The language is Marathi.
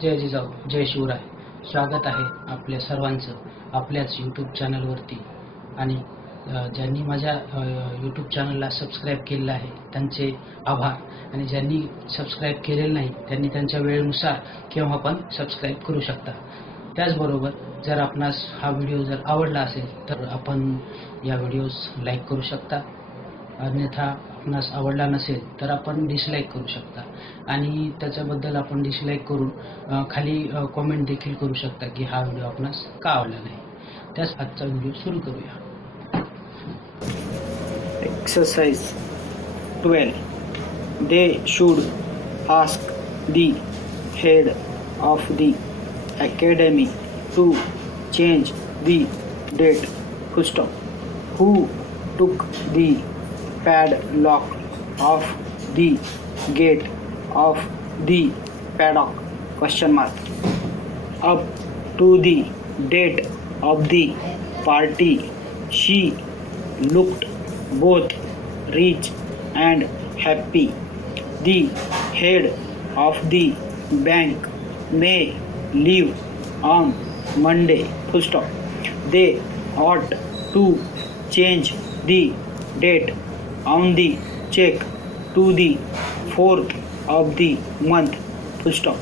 जय जिजाऊ, जय शिवराय. स्वागत आहे आपल्या सर्वांचं आपल्याच यूट्यूब चॅनलवरती. आणि ज्यांनी माझ्या यूट्यूब चॅनलला सबस्क्राईब केलेलं आहे त्यांचे आभार. आणि ज्यांनी सबस्क्राईब केलेलं नाही त्यांनी त्यांच्या वेळेनुसार केव्हा पण सबस्क्राईब करू शकता. त्याचबरोबर जर आपणास हा व्हिडिओ जर आवडला असेल तर आपण या व्हिडिओस लाईक करू शकता. अन्यथा आपणास आवडला नसेल तर आपण डिसलाईक करू शकता. आणि त्याच्याबद्दल आपण डिसलाईक करून खाली कॉमेंट देखील करू शकता की हा व्हिडिओ आपणास का आवडला नाही. त्याच आजचा व्हिडिओ सुरू करूया. Exercise 12. They should ask the head of the academy to change the date. Full stop. Who took the padlock off the gate of the paddock? Question mark. Up to the date of the party, she looked both rich and happy. The head of the bank may leave on Monday. Full stop. They ought to change the date on the check to the 4th of the month. Full stop.